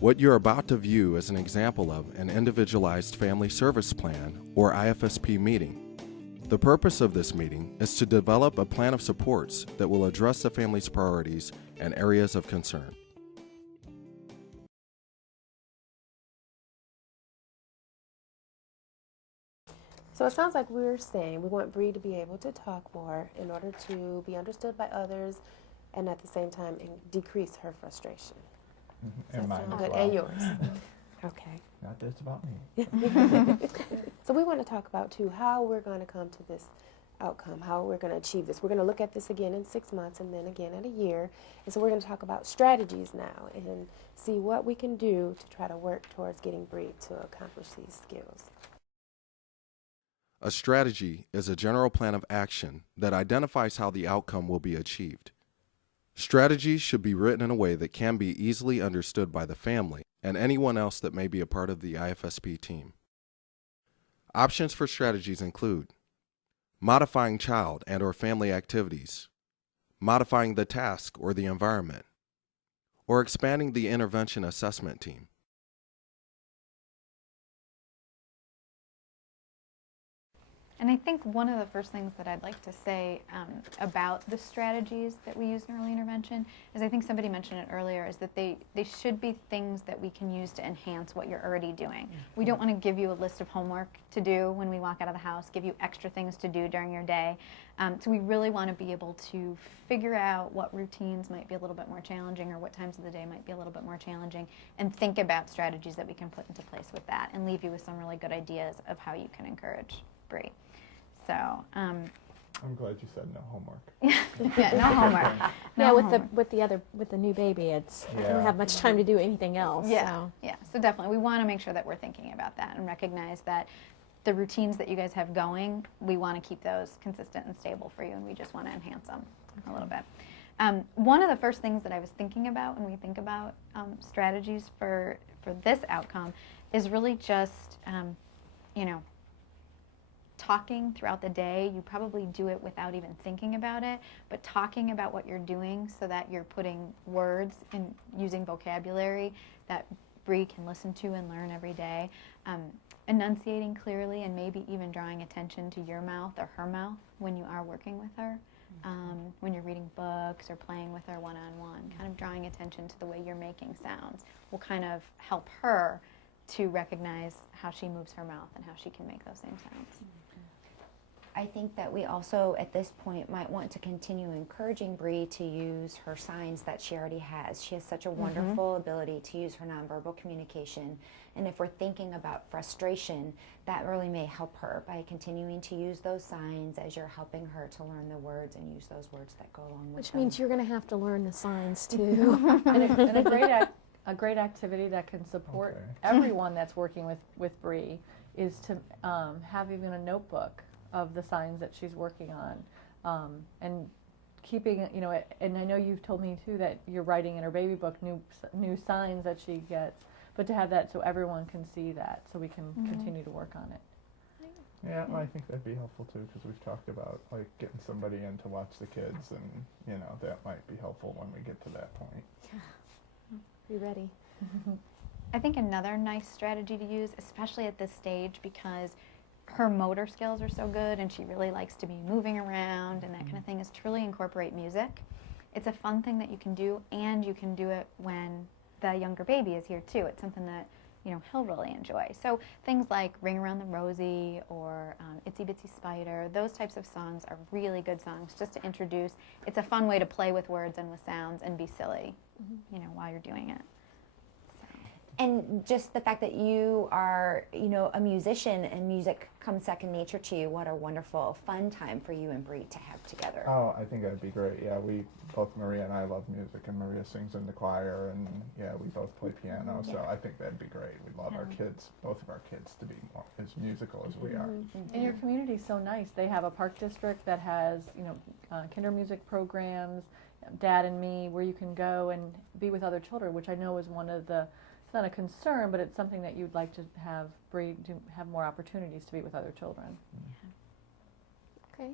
What you're about to view is an example of an Individualized Family Service Plan, or IFSP meeting. The purpose of this meeting is to develop a plan of supports that will address the family's priorities and areas of concern. So it sounds like we're saying we want Bree to be able to talk more in order to be understood by others and at the same time decrease her frustration. And mine as Good. well. And yours. Okay. Not just about me. So we want to talk about, too, how we're going to come to this outcome, how we're going to achieve this. We're going to look at this again in 6 months and then again at a year. And so we're going to talk about strategies now and see what we can do to try to work towards getting Bree to accomplish these skills. A strategy is a general plan of action that identifies how the outcome will be achieved. Strategies should be written in a way that can be easily understood by the family and anyone else that may be a part of the IFSP team. Options for strategies include modifying child and/or family activities, modifying the task or the environment, or expanding the intervention assessment team. And I think one of the first things that I'd like to say about the strategies that we use in early intervention is, I think somebody mentioned it earlier, is that they should be things that we can use to enhance what you're already doing. We don't want to give you a list of homework to do when we walk out of the house, give you extra things to do during your day. So we really want to be able to figure out what routines might be a little bit more challenging or what times of the day might be a little bit more challenging, and think about strategies that we can put into place with that and leave you with some really good ideas of how you can encourage Bree. So, I'm glad you said no homework. yeah, no homework. Yeah, No with homework. the new baby, you Yeah. don't have much time to do anything else. Yeah, So. yeah. So definitely, we want to make sure that we're thinking about that and recognize that the routines that you guys have going, we want to keep those consistent and stable for you, and we just want to enhance them a little bit. One of the first things that I was thinking about when we think about strategies for this outcome is really just, talking throughout the day. You probably do it without even thinking about it, but talking about what you're doing so that you're putting words and using vocabulary that Bree can listen to and learn every day. Enunciating clearly and maybe even drawing attention to your mouth or her mouth when you are working with her, when you're reading books or playing with her one-on-one. Kind of drawing attention to the way you're making sounds will kind of help her to recognize how she moves her mouth and how she can make those same sounds. I think that we also, at this point, might want to continue encouraging Bree to use her signs that she already has. She has such a wonderful ability to use her nonverbal communication. And if we're thinking about frustration, that really may help her by continuing to use those signs as you're helping her to learn the words and use those words that go along with Which them. means you're going to have to learn the signs, too. And a great activity that can support everyone that's working with Bree is to have even a notebook of the signs that she's working on, and keeping, and I know you've told me too that you're writing in her baby book new signs that she gets, but to have that so everyone can see that, so we can continue to work on it. Yeah, well, I think that'd be helpful too, because we've talked about like getting somebody in to watch the kids, and that might be helpful when we get to that point. Be ready. I think another nice strategy to use, especially at this stage, because her motor skills are so good and she really likes to be moving around and that kind of thing, is to really incorporate music. It's a fun thing that you can do, and you can do it when the younger baby is here too. It's something that he'll really enjoy. So things like Ring Around the Rosie or Itsy Bitsy Spider, those types of songs are really good songs just to introduce. It's a fun way to play with words and with sounds and be silly, while you're doing it. And just the fact that you are, a musician and music comes second nature to you, what a wonderful, fun time for you and Bree to have together. Oh, I think that'd be great. Yeah, both Maria and I love music, and Maria sings in the choir, and yeah, we both play piano, so I think that'd be great. We'd love our kids, both of our kids, to be as musical as we are. And your community's so nice. They have a park district that has, kinder music programs, Dad and Me, where you can go and be with other children, which I know is one of the, it's not a concern, but it's something that you'd like to have Bree to have more opportunities to be with other children. Okay.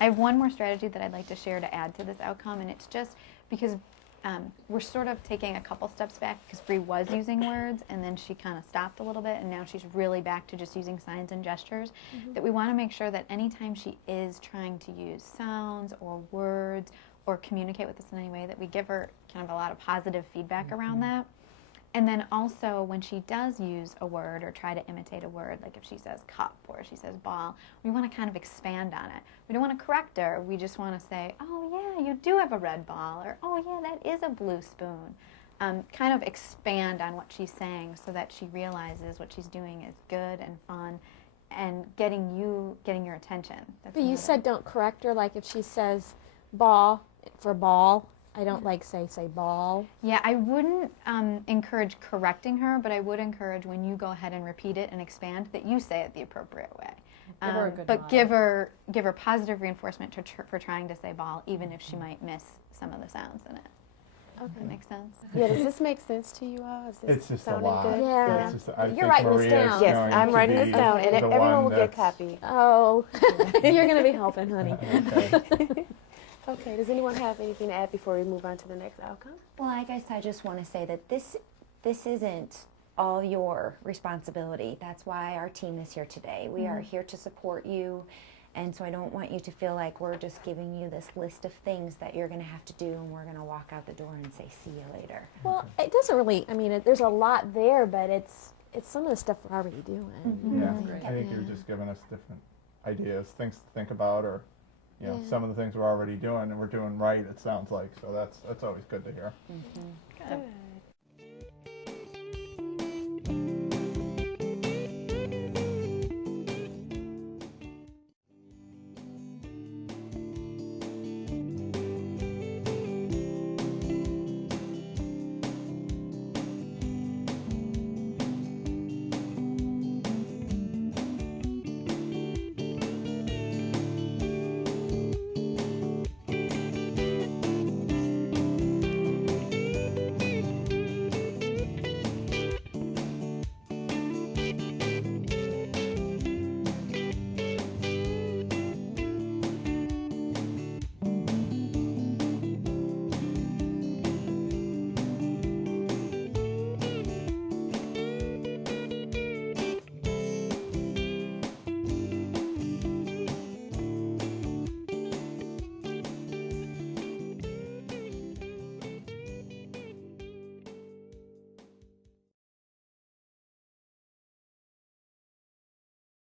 I have one more strategy that I'd like to share to add to this outcome, and it's just because we're sort of taking a couple steps back because Bree was using words and then she kind of stopped a little bit and now she's really back to just using signs and gestures. That we want to make sure that anytime she is trying to use sounds or words or communicate with us in any way, that we give her kind of a lot of positive feedback around that. And then also when she does use a word or try to imitate a word, like if she says cup or she says ball, we want to kind of expand on it. We don't want to correct her. We just want to say, oh yeah, you do have a red ball, or oh yeah, that is a blue spoon. Kind of expand on what she's saying so that she realizes what she's doing is good and fun and getting your attention. That's But you another- said don't correct her, like if she says ball for ball, I don't like say ball. Yeah, I wouldn't encourage correcting her, but I would encourage when you go ahead and repeat it and expand that you say it the appropriate way. Give her a good but model. give her positive reinforcement for trying to say ball, even if she might miss some of the sounds in it. Does that make sense? Yeah, does this make sense to you all? Is this It's just a sounding lot. good? Yeah. It's just, I You're think writing this Maria's down. Yes, going I'm to writing be this down, and the everyone one will get a that's- copy. Oh, you're going to be helping, honey. Okay. Okay, does anyone have anything to add before we move on to the next outcome? Well, I guess I just want to say that this isn't all your responsibility. That's why our team is here today. We are here to support you, and so I don't want you to feel like we're just giving you this list of things that you're going to have to do, and we're going to walk out the door and say, "See you later." Well, it doesn't really, I mean, there's a lot there, but it's some of the stuff we're already doing. Yeah, Great. I think you're just giving us different ideas, things to think about, or you know, Yeah. some of the things we're already doing and we're doing right. It sounds like, so that's always good to hear. Good.